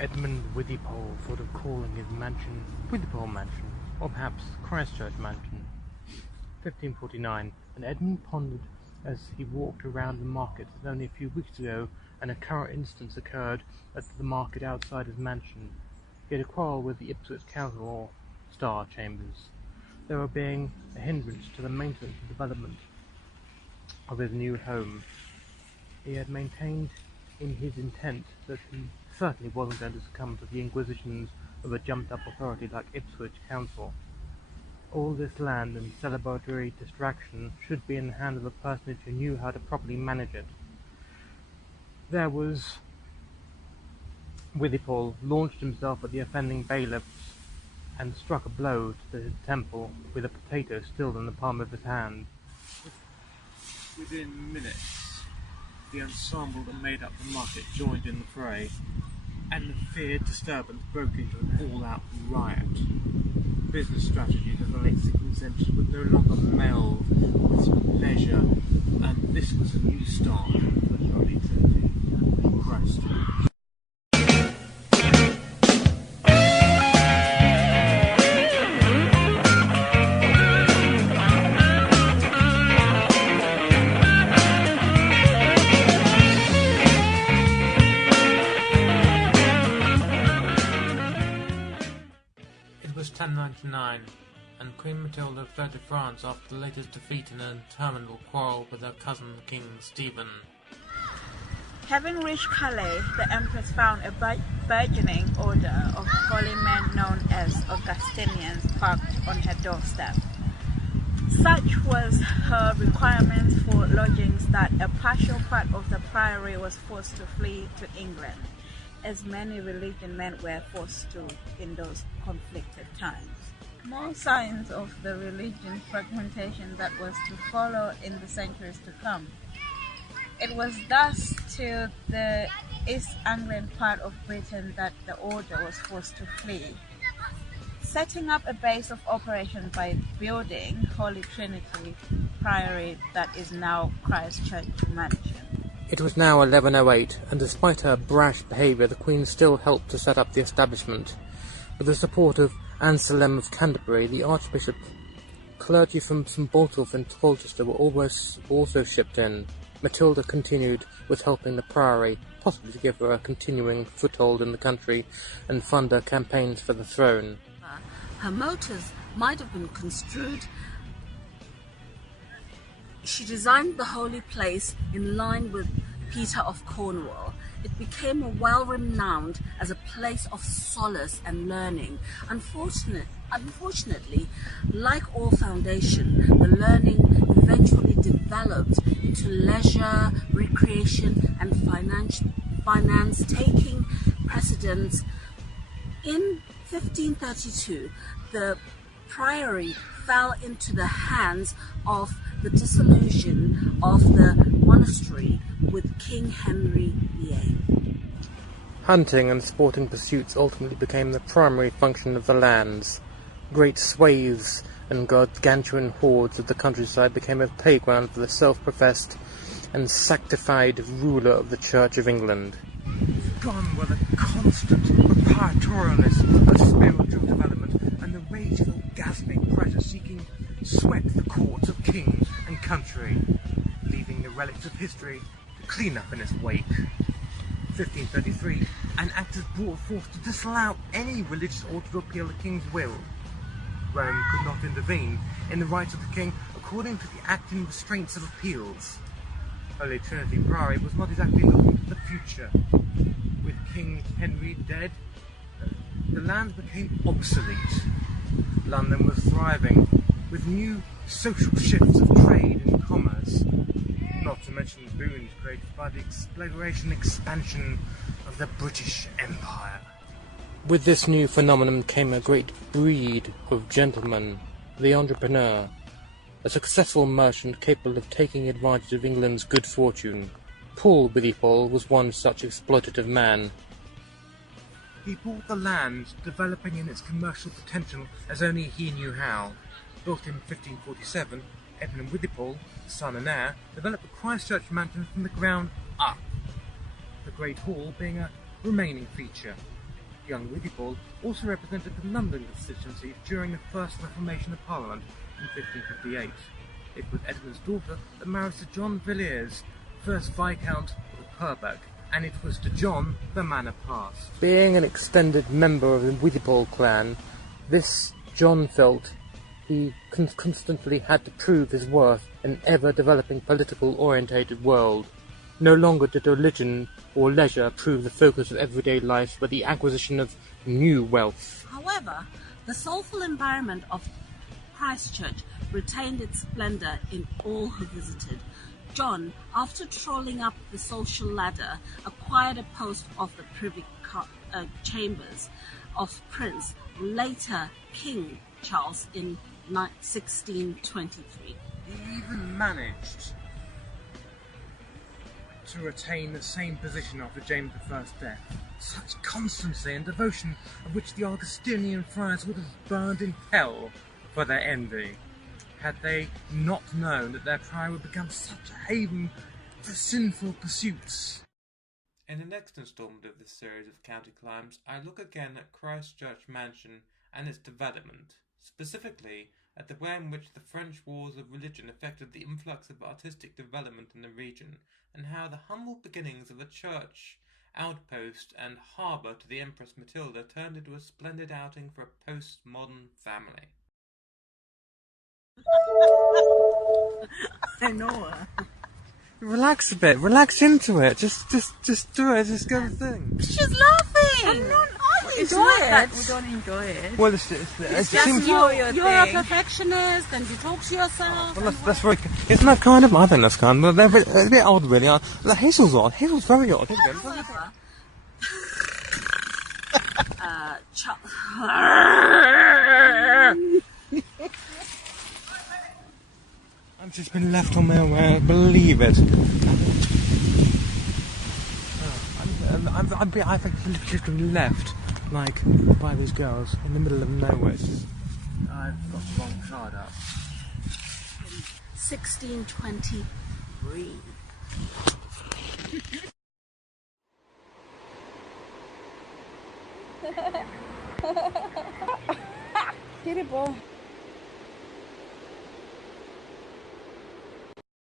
Edmund Withypoll thought of calling his mansion Withypoll Mansion, or perhaps Christchurch Mansion. 1549, and Edmund pondered as he walked around the market that only a few weeks ago an occurrent instance occurred at the market outside his mansion. He had a quarrel with the Ipswich Council or Star Chambers. They were being a hindrance to the maintenance and development of his new home. He had maintained in his intent that he certainly wasn't going to succumb to the inquisitions of a jumped-up authority like Ipswich Council. All this land and celebratory distraction should be in the hands of a personage who knew how to properly manage it. There was Withypoll launched himself at the offending bailiffs and struck a blow to his temple with a potato still in the palm of his hand. Within minutes, the ensemble that made up the market joined in the fray, and the feared disturbance broke into an all-out riot. Business strategies of the late 16th century would no longer meld with leisure, and this was a new start for the Holy Trinity in Christchurch. It was 1099, and Queen Matilda fled to France after the latest defeat in an interminable quarrel with her cousin King Stephen. Having reached Calais, the Empress found a burgeoning order of holy men known as Augustinians parked on her doorstep. Such was her requirement for lodgings that a partial part of the priory was forced to flee to England, as many religion men were forced to in those conflicted times. More signs of the religion fragmentation that was to follow in the centuries to come. It was thus to the East Anglian part of Britain that the order was forced to flee, setting up a base of operation by building Holy Trinity Priory that is now Christchurch Mansion. It was now 1108, and despite her brash behaviour, the Queen still helped to set up the establishment. With the support of Anselm of Canterbury, the Archbishop, clergy from St Botolph and Colchester were also shipped in. Matilda continued with helping the Priory, possibly to give her a continuing foothold in the country and fund her campaigns for the throne. Her motives might have been construed. She designed the holy place in line with Peter of Cornwall. It became well-renowned as a place of solace and learning. Unfortunately, like all foundation, the learning eventually developed into leisure, recreation, and finance taking precedence. In 1532, the priory fell into the hands of the dissolution of the monastery with King Henry VIII. Hunting and sporting pursuits ultimately became the primary function of the lands. Great swathes and gargantuan hordes of the countryside became a playground for the self-professed and sanctified ruler of the Church of England. Gone were the constant proprietorialism of spiritual development and the rage of orgasmic pleasure seeking swept the courts of king and country, leaving the relics of history to clean up in its wake. 1533, an act is brought forth to disallow any religious order to appeal the king's will. Rome could not intervene in the rights of the king according to the acting restraints of appeals. Holy Trinity Priory was not exactly looking to the future. With King Henry dead, the land became obsolete. London was thriving, with new social shifts of trade and commerce, not to mention the boons created by the exploration and expansion of the British Empire. With this new phenomenon came a great breed of gentleman, the entrepreneur, a successful merchant capable of taking advantage of England's good fortune. Paul Withypoll was one such exploitative man. He bought the land, developing in its commercial potential as only he knew how. Built in 1547, Edmund Withypoll, son and heir, developed the Christchurch Mansion from the ground up, the Great Hall being a remaining feature. Young Withypoll also represented the London constituency during the first Reformation of Parliament in 1558. It was Edmund's daughter that married Sir John Villiers, first Viscount of Purbeck, and it was to John the manor passed. Being an extended member of the Withypoll clan, this John felt he constantly had to prove his worth in an ever-developing political-orientated world. No longer did religion or leisure prove the focus of everyday life, but the acquisition of new wealth. However, the soulful environment of Christchurch retained its splendour in all who visited. John, after trolling up the social ladder, acquired a post of the privy chambers of Prince, later King Charles in 1623. He even managed to retain the same position after James I's death. Such constancy and devotion of which the Augustinian friars would have burned in hell for their envy, had they not known that their pride would become such a haven for sinful pursuits. In the next instalment of this series of county climbs, I look again at Christchurch Mansion and its development, specifically at the way in which the French wars of religion affected the influx of artistic development in the region, and how the humble beginnings of a church, outpost and harbour to the Empress Matilda turned into a splendid outing for a post-modern family. I know. Relax a bit, relax into it, just do it, just go the thing. She's laughing! We don't enjoy it. Well, it Just seems... you're thing. a perfectionist and you talk to yourself. Well, that's very... Isn't that kind of... I think that's kind of... They're a bit odd, really. Like, Hazel's odd. Hazel's very odd. However, I've just been left on my own, believe it. I've actually just been left, like, by these girls in the middle of nowhere. I've got the wrong card up. 1623. Beautiful.